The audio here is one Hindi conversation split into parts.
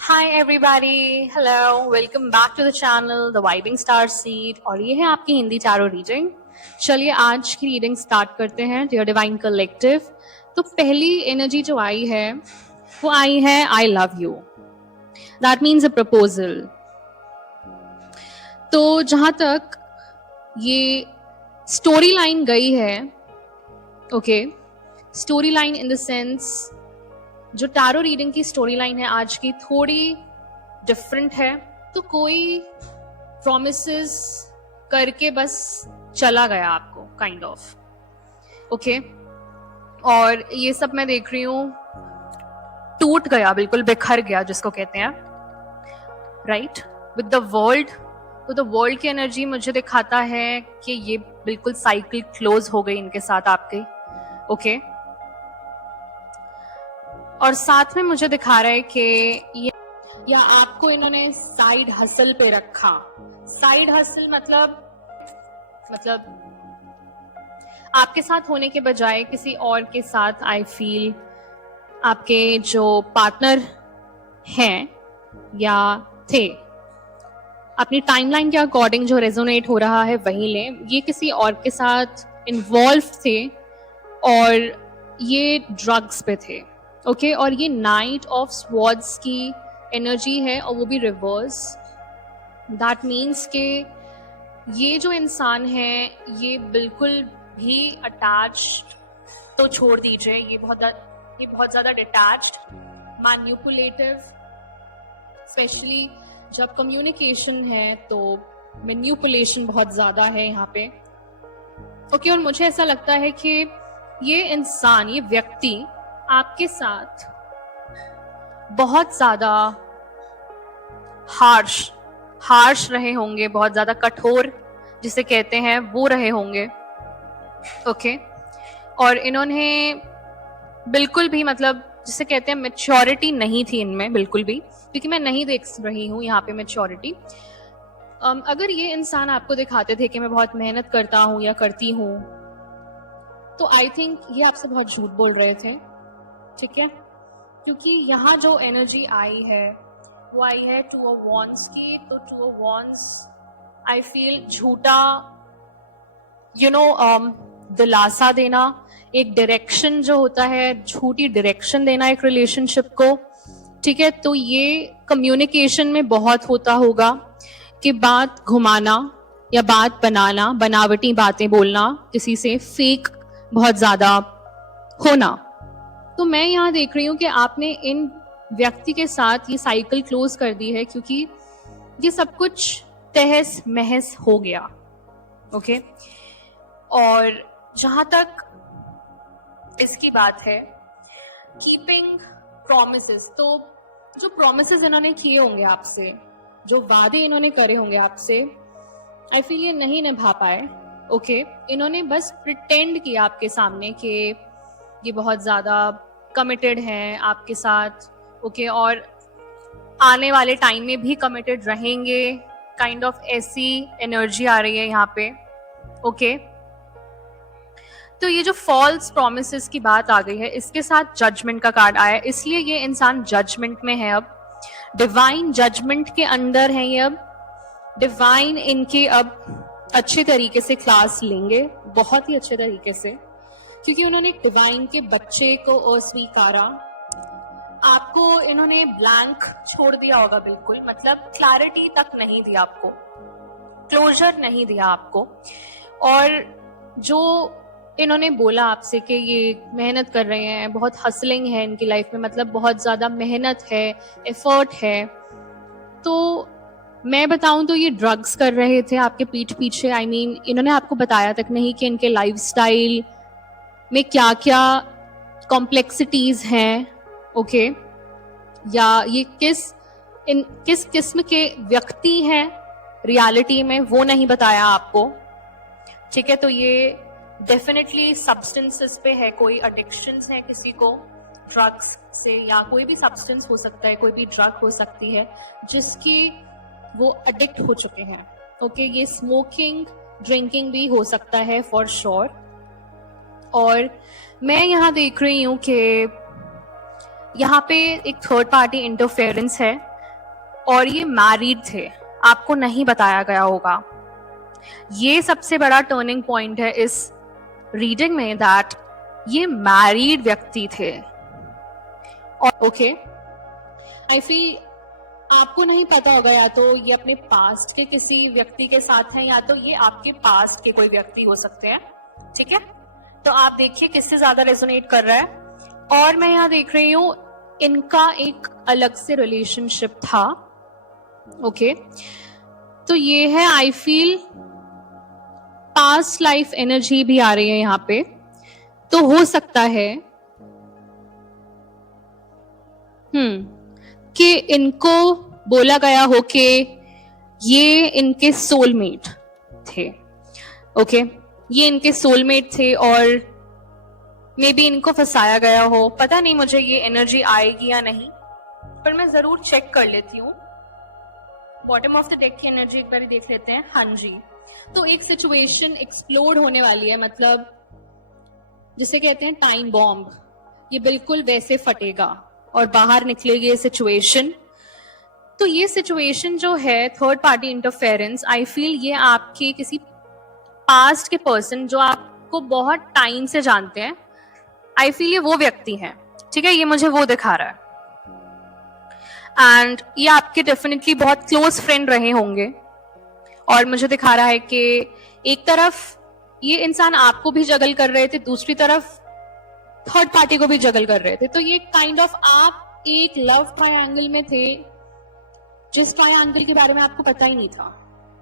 Hi everybody, hello, welcome back to the channel, The Vibing Star Seed, और ये है आपकी हिंदी टैरो रीडिंग। चलिए आज की रीडिंग स्टार्ट करते हैं डियर डिवाइन कलेक्टिव। तो पहली एनर्जी जो आई है वो आई है I love you. That means a proposal. तो जहां तक ये स्टोरी लाइन गई है, okay, story line in the sense जो टैरो रीडिंग की स्टोरी लाइन है आज की थोड़ी डिफरेंट है। तो कोई प्रॉमिसेस करके बस चला गया आपको काइंड ऑफ, ओके। और ये सब मैं देख रही हूँ टूट गया, बिल्कुल बिखर गया जिसको कहते हैं, राइट, विद द वर्ल्ड। तो द वर्ल्ड की एनर्जी मुझे दिखाता है कि ये बिल्कुल साइकिल क्लोज हो गई इनके साथ आपकी, ओके। और साथ में मुझे दिखा रहा है कि या आपको इन्होंने साइड हसल पे रखा। साइड हसल मतलब आपके साथ होने के बजाय किसी और के साथ आई फील आपके जो पार्टनर हैं या थे, अपनी टाइमलाइन के अकॉर्डिंग जो रेजोनेट हो रहा है वही लें। ये किसी और के साथ इन्वॉल्व थे और ये ड्रग्स पे थे, ओके। और ये नाइट ऑफ स्वॉर्ड्स की एनर्जी है और वो भी रिवर्स। दैट मीन्स के ये जो इंसान है ये बिल्कुल भी अटैच्ड तो छोड़ दीजिए, ये बहुत ज़्यादा डिटैच्ड, मैन्युपुलेटिव, स्पेशली जब कम्युनिकेशन है तो मैन्युपुलेशन बहुत ज़्यादा है यहाँ पे, ओके। और मुझे ऐसा लगता है कि ये इंसान, ये व्यक्ति आपके साथ बहुत ज्यादा हार्श रहे होंगे, बहुत ज्यादा कठोर जिसे कहते हैं वो रहे होंगे, ओके। और इन्होंने बिल्कुल भी जिसे कहते हैं मैच्योरिटी नहीं थी इनमें बिल्कुल भी, क्योंकि मैं नहीं देख रही हूँ यहाँ पे मैच्योरिटी। अगर ये इंसान आपको दिखाते थे कि मैं बहुत मेहनत करता हूँ या करती हूँ, तो आई थिंक ये आपसे बहुत झूठ बोल रहे थे, ठीक है। क्योंकि यहाँ जो एनर्जी आई है वो आई है टू ऑफ वॉन्ड्स की। तो two of wands I feel झूठा, दिलासा देना, एक डायरेक्शन जो होता है, झूठी डायरेक्शन देना एक रिलेशनशिप को, ठीक है। तो ये कम्युनिकेशन में बहुत होता होगा कि बात घुमाना या बात बनाना, बनावटी बातें बोलना, किसी से फेक बहुत ज्यादा होना। तो मैं यहाँ देख रही हूँ कि आपने इन व्यक्ति के साथ ये साइकिल क्लोज कर दी है क्योंकि ये सब कुछ तहस महस हो गया, ओके। और जहां तक इसकी बात है कीपिंग प्रॉमिसेस, तो जो प्रॉमिसेस इन्होंने किए होंगे आपसे, जो वादे इन्होंने करे होंगे आपसे, आई फील ये नहीं निभा पाए, ओके। इन्होंने बस प्रिटेंड किया आपके सामने कि ये बहुत ज्यादा कमिटेड हैं आपके साथ, ओके। और आने वाले टाइम में भी कमिटेड रहेंगे, काइंड ऑफ ऐसी एनर्जी आ रही है यहाँ पे, ओके। तो ये जो फॉल्स प्रोमिसेस की बात आ गई है, इसके साथ जजमेंट का कार्ड आया है, इसलिए ये इंसान जजमेंट में है, अब डिवाइन जजमेंट के अंदर है ये। अब डिवाइन इनके अब अच्छे तरीके से क्लास लेंगे, बहुत ही अच्छे तरीके से, क्योंकि उन्होंने डिवाइन के बच्चे को अस्वीकारा। आपको इन्होंने ब्लैंक छोड़ दिया होगा, बिल्कुल क्लैरिटी तक नहीं दिया आपको, क्लोजर नहीं दिया आपको। और जो इन्होंने बोला आपसे कि ये मेहनत कर रहे हैं, बहुत हसलिंग है इनकी लाइफ में, बहुत ज्यादा मेहनत है, एफर्ट है, तो मैं बताऊं तो ये ड्रग्स कर रहे थे आपके पीठ पीछे। आई मीन इन्होंने आपको बताया तक नहीं कि इनके लाइफस्टाइल में क्या क्या कॉम्प्लेक्सिटीज हैं, ओके। या ये किस किस्म के व्यक्ति हैं रियलिटी में, वो नहीं बताया आपको, ठीक है। तो ये डेफिनेटली सब्सटेंसेस पे है, कोई एडिक्शंस है किसी को ड्रग्स से, या कोई भी सब्सटेंस हो सकता है, कोई भी ड्रग हो सकती है जिसकी वो एडिक्ट हो चुके हैं, ओके। ये स्मोकिंग ड्रिंकिंग भी हो सकता है फॉर श्योर। और मैं यहाँ देख रही हूँ कि यहाँ पे एक थर्ड पार्टी इंटरफेरेंस है, और ये मैरिड थे, आपको नहीं बताया गया होगा। ये सबसे बड़ा टर्निंग पॉइंट है इस रीडिंग में, दैट ये मैरिड व्यक्ति थे। और ओके, आई फील आपको नहीं पता होगा, या तो ये अपने पास्ट के किसी व्यक्ति के साथ हैं, या तो ये आपके पास्ट के कोई व्यक्ति हो सकते हैं। ठीक है, तो आप देखिए किससे ज्यादा रेजोनेट कर रहा है। और मैं यहाँ देख रही हूँ इनका एक अलग से रिलेशनशिप था। ओके, तो ये है, I feel past life energy भी आ रही है यहाँ पे। तो हो सकता है कि इनको बोला गया हो कि ये इनके सोलमेट थे। ओके, ये इनके सोलमेट थे और मे बी इनको फंसाया गया हो। पता नहीं मुझे ये एनर्जी आएगी या नहीं, पर मैं जरूर चेक कर लेती हूँ। बॉटम ऑफ द डेक की एनर्जी एक बार देख लेते हैं। हाँ जी, तो एक सिचुएशन एक्सप्लोड होने वाली है, मतलब जिसे कहते हैं टाइम बॉम्ब, ये बिल्कुल वैसे फटेगा और बाहर निकलेगी ये सिचुएशन। तो ये सिचुएशन जो है third party interference, I feel ये आपके किसी पास्ट के पर्सन जो आपको बहुत टाइम से जानते हैं, आई फील ये वो व्यक्ति हैं। ठीक है, ये मुझे वो दिखा रहा है। एंड ये आपके डेफिनेटली बहुत क्लोज फ्रेंड रहे होंगे। और मुझे दिखा रहा है कि एक तरफ ये इंसान आपको भी जगल कर रहे थे, दूसरी तरफ थर्ड पार्टी को भी जगल कर रहे थे। तो ये काइंड ऑफ आप एक लव ट्रायंगल में थे, जिस ट्रायंगल के बारे में आपको पता ही नहीं था।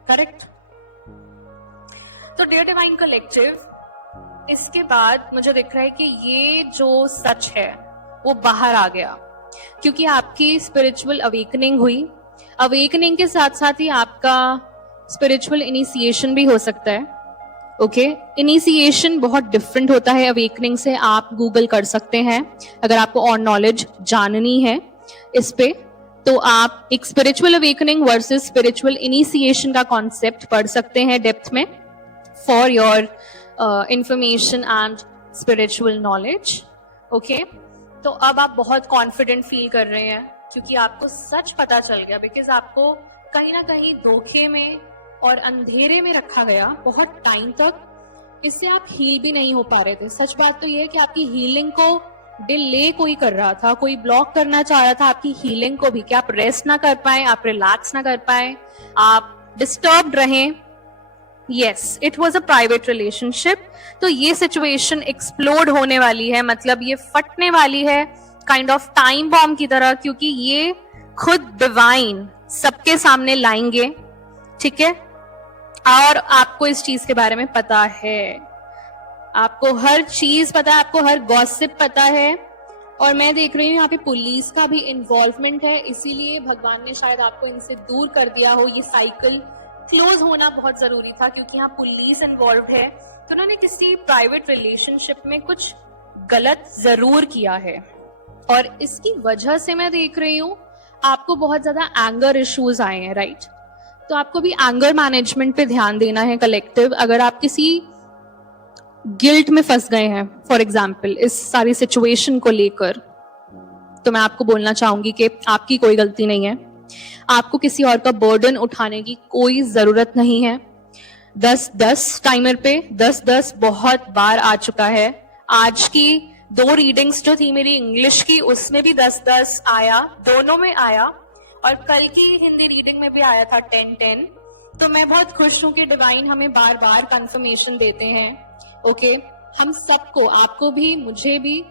करेक्ट? तो डियर डिवाइन कलेक्टिव, इसके बाद मुझे दिख रहा है कि ये जो सच है वो बाहर आ गया, क्योंकि आपकी स्पिरिचुअल अवेकनिंग हुई। अवेकनिंग के साथ साथ ही आपका स्पिरिचुअल इनिशिएशन भी हो सकता है। ओके, इनिशिएशन बहुत डिफरेंट होता है अवेकनिंग से। आप गूगल कर सकते हैं अगर आपको और नॉलेज जाननी है इस पे, तो आप एक spiritual awakening versus spiritual initiation का कॉन्सेप्ट पढ़ सकते हैं डेप्थ में, for your information and spiritual knowledge. Okay, तो अब आप बहुत कॉन्फिडेंट फील कर रहे हैं क्योंकि आपको सच पता चल गया, बिकॉज आपको कहीं ना कहीं धोखे में और अंधेरे में रखा गया बहुत टाइम तक। इससे आप हील भी नहीं हो पा रहे थे। सच बात तो यह है कि आपकी हीलिंग को डिले कोई कर रहा था, कोई ब्लॉक करना चाह रहा था आपकी हीलिंग को भी, कि आप रेस्ट ना कर पाए, आप रिलैक्स ना कर पाए, आप डिस्टर्ब्ड रहें। Yes, it was a private relationship. तो ये सिचुएशन एक्सप्लोड होने वाली है, मतलब ये फटने वाली है काइंड ऑफ टाइम बॉम्ब की तरह, क्योंकि ये खुद डिवाइन सबके सामने लाएंगे। ठीक है, और आपको इस चीज के बारे में पता है, आपको हर चीज पता है, आपको हर गॉसिप पता है। और मैं देख रही हूँ यहाँ पे पुलिस का भी इन्वॉल्वमेंट है, इसीलिए भगवान ने शायद आपको इनसे दूर कर दिया हो। ये साइकिल क्लोज होना बहुत जरूरी था, क्योंकि यहाँ पुलिस इन्वॉल्व है, तो उन्होंने किसी प्राइवेट रिलेशनशिप में कुछ गलत जरूर किया है। और इसकी वजह से मैं देख रही हूँ आपको बहुत ज्यादा एंगर इश्यूज आए हैं, राइट? तो आपको भी एंगर मैनेजमेंट पे ध्यान देना है कलेक्टिव। अगर आप किसी गिल्ट में फंस गए हैं फॉर एग्जाम्पल इस सारी सिचुएशन को लेकर, तो मैं आपको बोलना चाहूंगी कि आपकी कोई गलती नहीं है, आपको किसी और का बर्डन उठाने की कोई जरूरत नहीं है। 10-10 टाइमर पे 10-10 बहुत बार आ चुका है। आज की 2 रीडिंग्स जो थी मेरी इंग्लिश की, उसमें भी 10-10 आया, दोनों में आया, और कल की हिंदी रीडिंग में भी आया था 10-10। तो मैं बहुत खुश हूं कि डिवाइन हमें बार बार कंफर्मेशन देते हैं। ओके, हम सबको, आपको भी मुझे भी,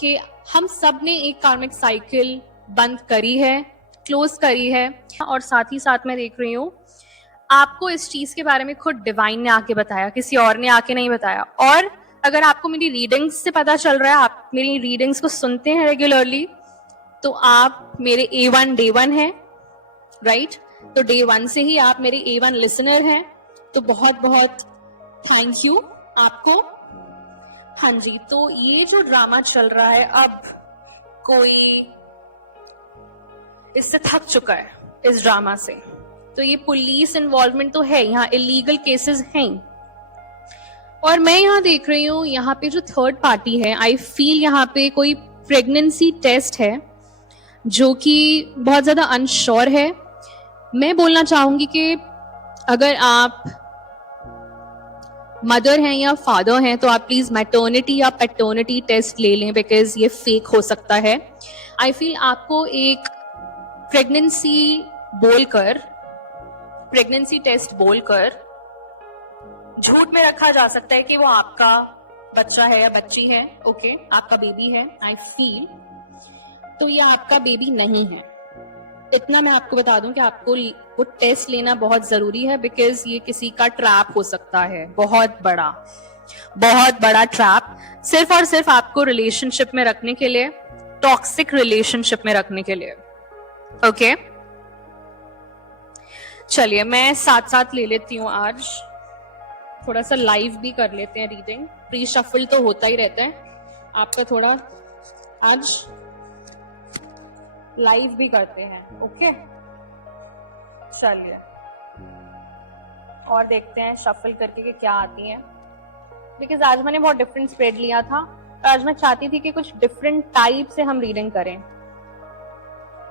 कि हम सब ने एक कार्मिक साइकिल बंद करी है, क्लोज करी है। और साथ ही साथ मैं देख रही हूँ आपको इस चीज के बारे में खुद डिवाइन ने आके बताया, किसी और ने आके नहीं बताया। और अगर आपको मेरी रीडिंग्स से पता चल रहा है, आप मेरी रीडिंग्स को सुनते हैं रेगुलरली, तो आप मेरे A1 Day 1 हैं, राइट? तो Day 1 से ही आप मेरे A1 लिसनर हैं, तो बहुत बहुत थैंक यू आपको। हाँ जी, तो ये जो ड्रामा चल रहा है, अब कोई इससे थक चुका है इस ड्रामा से। तो ये पुलिस इन्वॉल्वमेंट तो है, यहाँ इलीगल केसेस हैं। और मैं यहाँ देख रही हूँ यहाँ पे जो थर्ड पार्टी है, आई फील यहाँ पे कोई प्रेगनेंसी टेस्ट है जो कि बहुत ज्यादा अनश्योर है। मैं बोलना चाहूंगी कि अगर आप मदर हैं या फादर हैं तो आप प्लीज मैटर्निटी या पैटर्निटी टेस्ट ले लें, बिकॉज ये फेक हो सकता है। आई फील आपको एक प्रेगनेंसी टेस्ट बोलकर झूठ में रखा जा सकता है कि वो आपका बच्चा है या बच्ची है, ओके, आपका बेबी है। आई फील तो ये आपका बेबी नहीं है। इतना मैं आपको बता दूं कि आपको वो टेस्ट लेना बहुत जरूरी है, बिकॉज ये किसी का ट्रैप हो सकता है, बहुत बड़ा ट्रैप, सिर्फ और सिर्फ आपको रिलेशनशिप में रखने के लिए, टॉक्सिक रिलेशनशिप में रखने के लिए। ओके, चलिए मैं साथ साथ ले लेती हूँ, आज थोड़ा सा लाइव भी कर लेते हैं रीडिंग। प्री शफल तो होता ही रहता है, आपका थोड़ा आज लाइव भी करते हैं। ओके, चलिए और देखते हैं शफल करके कि क्या आती है, बिकॉज आज मैंने बहुत डिफरेंट स्प्रेड लिया था, तो आज मैं चाहती थी कि कुछ डिफरेंट टाइप से हम रीडिंग करें।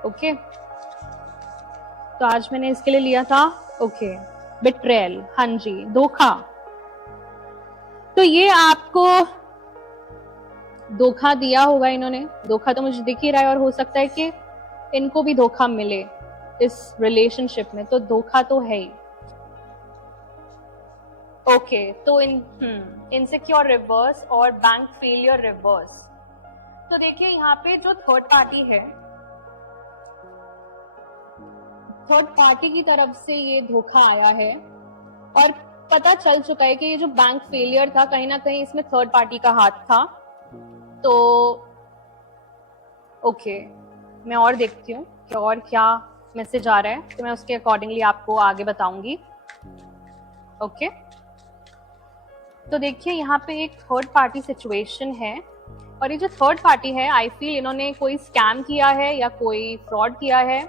ओके, तो आज मैंने इसके लिए लिया था ओके बिट्रेयल, हाँ जी, धोखा। तो ये आपको धोखा दिया होगा इन्होंने, धोखा तो मुझे दिख ही रहा है, और हो सकता है कि इनको भी धोखा मिले इस रिलेशनशिप में, तो धोखा तो है ही। ओके, तो इनसिक्योर रिवर्स और बैंक फेलियर रिवर्स। तो देखिए यहाँ पे जो थर्ड पार्टी है, थर्ड पार्टी की तरफ से ये धोखा आया है, और पता चल चुका है कि ये जो बैंक फेलियर था कहीं ना कहीं इसमें थर्ड पार्टी का हाथ था। तो ओके, मैं और देखती हूँ कि और क्या मैसेज आ रहा है, तो मैं उसके अकॉर्डिंगली आपको आगे बताऊंगी। ओके, तो देखिए यहाँ पे एक थर्ड पार्टी सिचुएशन है, और ये जो थर्ड पार्टी है, आई फील इन्होंने कोई स्कैम किया है या कोई फ्रॉड किया है,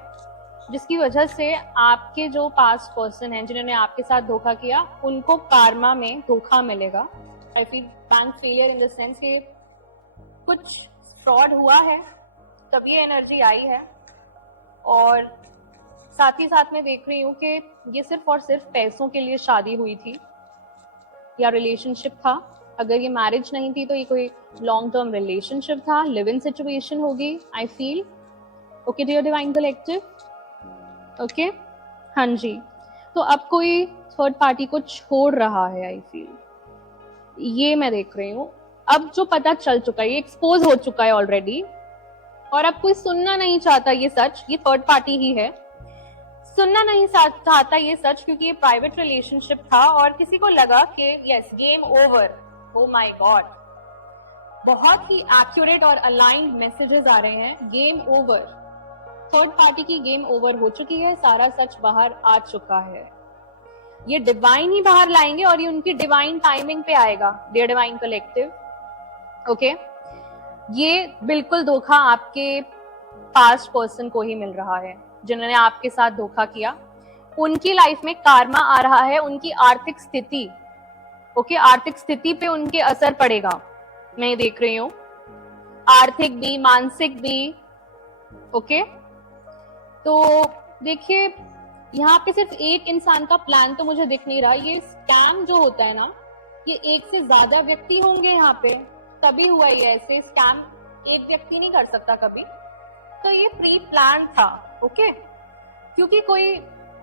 जिसकी वजह से आपके जो पास्ट पर्सन हैं जिन्होंने आपके साथ धोखा किया, उनको कार्मा में धोखा मिलेगा। I feel bank failure in the sense कि कुछ फ्रॉड हुआ है, तभी एनर्जी आई है, और साथ ही साथ मैं देख रही हूँ कि ये सिर्फ और सिर्फ पैसों के लिए शादी हुई थी या रिलेशनशिप था। अगर ये मैरिज नहीं थी तो ये कोई लॉन्ग टर्म रिलेशनशिप था, लिव इन सिचुएशन होगी। I feel okay dear divine collective, okay, हाँ जी। तो अब कोई थर्ड पार्टी को छोड़ रहा है, आई फील, ये मैं देख रही हूँ। अब जो पता चल चुका है, ये एक्सपोज हो चुका है ऑलरेडी, और अब कोई सुनना नहीं चाहता ये सच, ये थर्ड पार्टी ही है, सुनना नहीं चाहता ये सच, क्योंकि ये प्राइवेट रिलेशनशिप था और किसी को लगा कि yes game over. O my God, बहुत ही एक्यूरेट और अलाइंड मैसेजेस आ रहे हैं। गेम ओवर, थर्ड पार्टी की गेम ओवर हो चुकी है, सारा सच बाहर आ चुका है। ये डिवाइन ही बाहर लाएंगे, और ये उनकी डिवाइन टाइमिंग पे आएगा डियर डिवाइन कलेक्टिव। ओके, ये बिल्कुल धोखा आपके पास्ट पर्सन को ही मिल रहा है, जिन्होंने आपके साथ धोखा किया। उनकी लाइफ में कार्मा आ रहा है, उनकी आर्थिक स्थिति, ओके, आर्थिक स्थिति पे उनके असर पड़ेगा, मैं देख रही हूँ, आर्थिक भी मानसिक भी। ओके, तो देखिए यहाँ पे सिर्फ एक इंसान का प्लान तो मुझे दिख नहीं रहा। ये स्कैम जो होता है ना, ये एक से ज्यादा व्यक्ति होंगे यहाँ पे, तभी हुआ ये। ऐसे स्कैम एक व्यक्ति नहीं कर सकता कभी, तो ये प्री प्लान था। ओके, क्योंकि कोई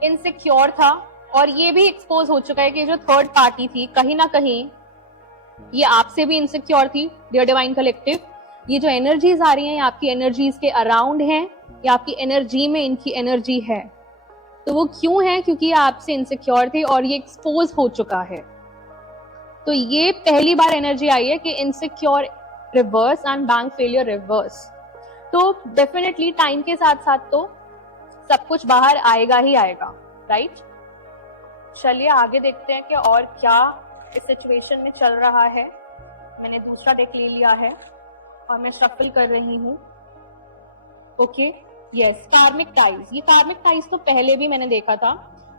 इनसिक्योर था, और ये भी एक्सपोज हो चुका है कि जो थर्ड पार्टी थी कहीं ना कहीं ये आपसे भी इनसिक्योर थी डियर डिवाइन कलेक्टिव। ये जो एनर्जीज आ रही हैं, ये आपकी एनर्जीज के अराउंड हैं, या आपकी एनर्जी में इनकी एनर्जी है। तो वो क्यों है? क्योंकि ये आपसे इनसिक्योर थे और ये एक्सपोज हो चुका है। तो ये पहली बार एनर्जी आई है कि insecure reverse and bank failure reverse. तो डेफिनेटली टाइम के साथ साथ तो सब कुछ बाहर आएगा ही आएगा, राइट। चलिए आगे देखते हैं कि और क्या इस सिचुएशन में चल रहा है। मैंने दूसरा डेक ले लिया है और मैं शफल कर रही हूँ। ओके, यस, कार्मिक टाइज। ये कार्मिक टाइज तो पहले भी मैंने देखा था,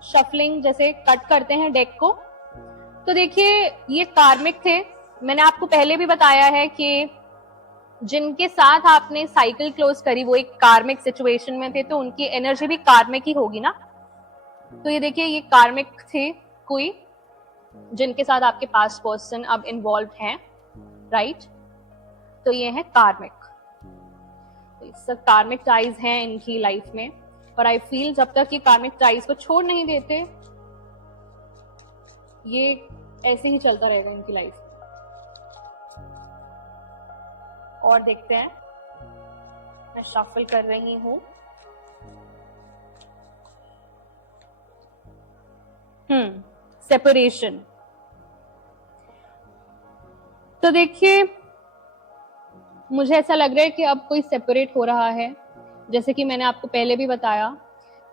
शफलिंग जैसे कट करते हैं डेक को। तो देखिए ये कार्मिक थे। मैंने आपको पहले भी बताया है कि जिनके साथ आपने साइकिल क्लोज करी वो एक कार्मिक सिचुएशन में थे, तो उनकी एनर्जी भी कार्मिक ही होगी ना। तो ये देखिए, ये कार्मिक थे कोई जिनके साथ आपके पास्ट पर्सन अब इन्वॉल्व हैं, राइट? तो ये है कार्मिक, सब कार्मिक टाइज हैं इनकी लाइफ में। और आई फील जब तक ये कार्मिक टाइज को छोड़ नहीं देते, ये ऐसे ही चलता रहेगा इनकी लाइफ। और देखते हैं, मैं शफल कर रही हूं। सेपरेशन। तो देखिए, मुझे ऐसा लग रहा है कि अब कोई सेपरेट हो रहा है। जैसे कि मैंने आपको पहले भी बताया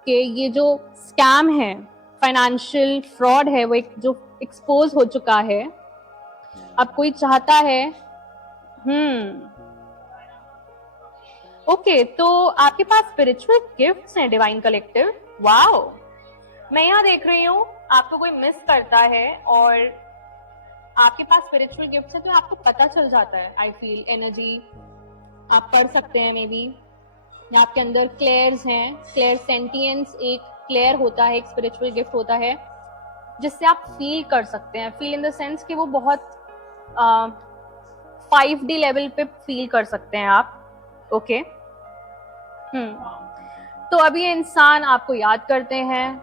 कि ये जो स्कैम है, फाइनेंशियल फ्रॉड है, वो एक जो एक्सपोज हो चुका है। अब कोई चाहता है ओके, तो आपके पास स्पिरिचुअल गिफ्ट्स हैं डिवाइन कलेक्टिव। वाओ, मैं यहाँ देख रही हूँ आपको कोई मिस करता है और आपके पास स्पिरिचुअल गिफ्ट्स हैं, तो आपको पता चल जाता है। आई फील एनर्जी आप पढ़ सकते हैं मे बी, या आपके अंदर क्लेयर्स हैं। क्लेयर सेंटियंस एक क्लेयर होता है, एक स्पिरिचुअल गिफ्ट होता है जिससे आप फील कर सकते हैं। फील इन द सेंस कि वो बहुत 5D लेवल पे फील कर सकते हैं आप। ओके तो अभी ये इंसान आपको याद करते हैं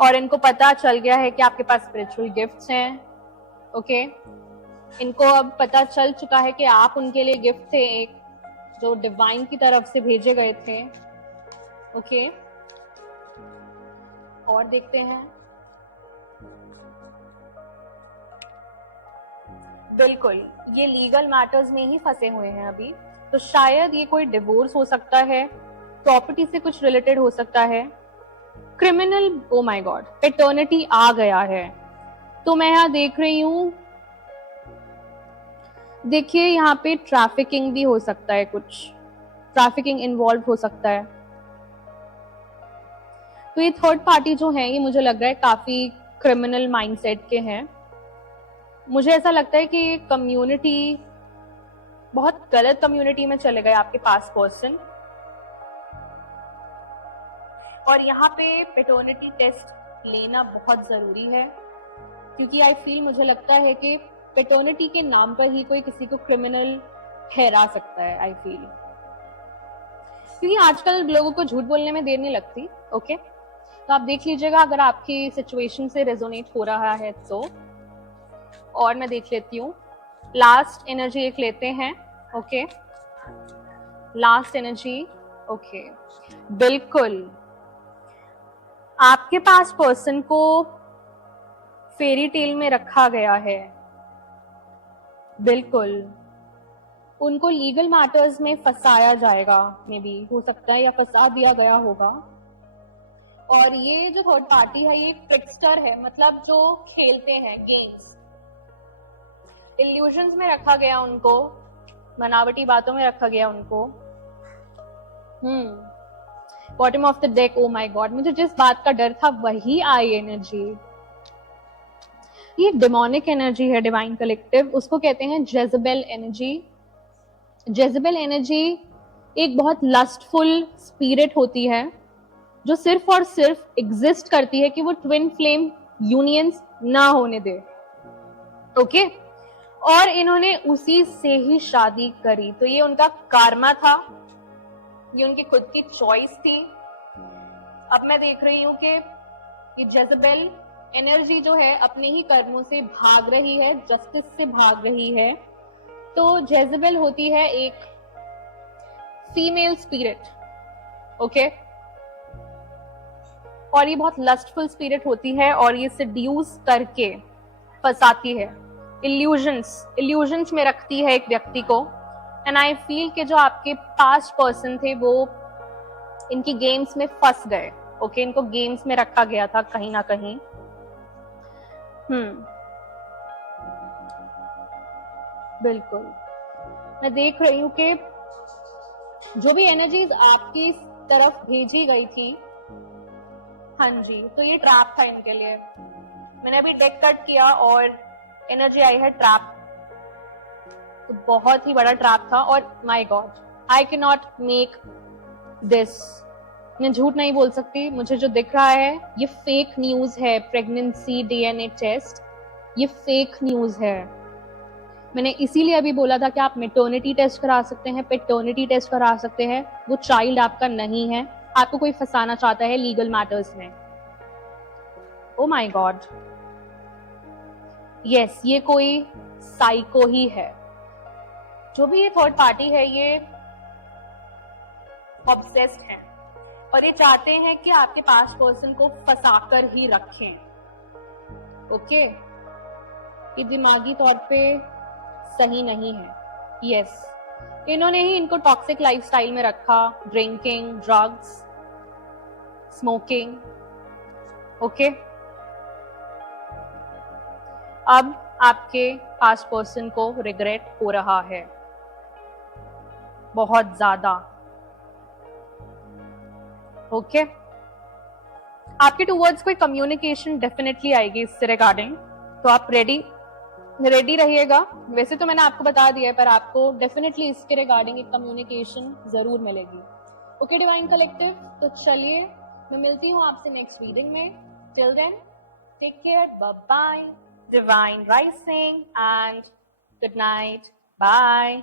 और इनको पता चल गया है कि आपके पास स्पिरिचुअल गिफ्ट्स हैं। ओके इनको अब पता चल चुका है कि आप उनके लिए गिफ्ट थे, एक जो डिवाइन की तरफ से भेजे गए थे। ओके और देखते हैं। बिल्कुल, ये लीगल मैटर्स में ही फंसे हुए हैं अभी। तो शायद ये कोई डिवोर्स हो सकता है, प्रॉपर्टी से कुछ रिलेटेड हो सकता है, criminal, oh my god, paternity आ गया है। तो मैं यहाँ देख रही हूँ, देखिए यहाँ पे ट्रैफिकिंग भी हो सकता है, कुछ ट्रैफिकिंग इन्वॉल्व हो सकता है। तो ये थर्ड पार्टी जो है, ये मुझे लग रहा है काफी क्रिमिनल माइंडसेट के हैं। मुझे ऐसा लगता है कि कम्युनिटी, बहुत गलत कम्युनिटी में चले गए आपके पास पर्सन। और यहाँ पे पेटर्निटी टेस्ट लेना बहुत जरूरी है, क्योंकि आई फील, मुझे लगता है कि पेटर्निटी के नाम पर ही कोई किसी को क्रिमिनल ठहरा सकता है। आई फील, क्योंकि आजकल लोगों को झूठ बोलने में देर नहीं लगती। ओके तो आप देख लीजिएगा अगर आपकी सिचुएशन से रेजोनेट हो रहा है तो। और मैं देख लेती हूँ, लास्ट एनर्जी एक लेते हैं। Okay last energy. ओके बिल्कुल, आपके पास पर्सन को फेरी टेल में रखा गया है। बिल्कुल, उनको लीगल मैटर्स में फंसाया जाएगा, मे बी, हो सकता है, या फंसा दिया गया होगा। और ये जो थर्ड पार्टी है, ये ट्रिकस्टर है, मतलब जो खेलते हैं गेम्स, इल्यूजन्स में रखा गया उनको, बनावटी बातों में रखा गया उनको। Bottom of the deck, O my God, मुझे जिस बात का डर था वही आई एनर्जी। ये डिमोनिक एनर्जी है डिवाइन कलेक्टिव, उसको कहते हैं जेजबेल एनर्जी। जेजबेल एनर्जी एक बहुत लस्टफुल स्पिरिट होती है जो सिर्फ और सिर्फ एग्जिस्ट करती है कि वो ट्विन फ्लेम यूनियंस ना होने दे। ओके और इन्होंने उसी से ही शादी करी, तो ये उनका कार्मा था, ये उनकी खुद की चॉइस थी। अब मैं देख रही हूं कि ये जेजबेल एनर्जी जो है अपने ही कर्मों से भाग रही है, जस्टिस से भाग रही है। तो जेजबेल होती है एक फीमेल स्पिरिट। ओके और ये बहुत लस्टफुल स्पिरिट होती है और ये सेड्यूस करके फंसाती है, इल्यूजन्स में रखती है एक व्यक्ति को। एंड आई फील कि जो आपके पास्ट पर्सन थे वो इनकी गेम्स में फंस गए। ओके इनको गेम्स में रखा गया था कहीं ना कहीं। बिल्कुल, मैं देख रही हूँ कि जो भी एनर्जीज आपकी तरफ भेजी गई थी, हाँ जी, तो ये ट्रैप था इनके लिए। मैंने अभी डेक कट किया और एनर्जी आई है ट्रैप, तो बहुत ही बड़ा ट्रैप था। और my God, I can not make this मैं झूठ नहीं बोल सकती, मुझे जो दिख रहा है ये फेक न्यूज है। प्रेगनेंसी डीएनए टेस्ट ये फेक न्यूज है। मैंने इसीलिए अभी बोला था कि आप मेटर्निटी टेस्ट करा सकते हैं, पेटर्निटी टेस्ट करा सकते हैं। वो चाइल्ड आपका नहीं है, आपको कोई फंसाना चाहता है लीगल मैटर्स में। ओ माय गॉड, यस, ये कोई साइको ही है। जो भी ये थर्ड पार्टी है ये ऑब्सेस्ड है और ये चाहते हैं कि आपके पास पर्सन को फंसाकर ही रखें। ओके, ये दिमागी तौर पे सही नहीं है। यस, इन्होंने ही इनको टॉक्सिक लाइफस्टाइल में रखा, ड्रिंकिंग, ड्रग्स, स्मोकिंग। ओके, अब आपके पास पर्सन को रिग्रेट हो रहा है बहुत ज्यादा। ओके, आपके टूवर्ड्स कोई कम्युनिकेशन डेफिनेटली आएगी इससे रिगार्डिंग, तो आप रेडी रहिएगा। वैसे तो मैंने आपको बता दिया है, पर आपको डेफिनेटली इसके रिगार्डिंग एक कम्युनिकेशन जरूर मिलेगी। ओके डिवाइन कलेक्टिव, तो चलिए मैं मिलती हूँ आपसे नेक्स्ट रीडिंग में। Till then take care, bye bye, divine rising and good night, bye.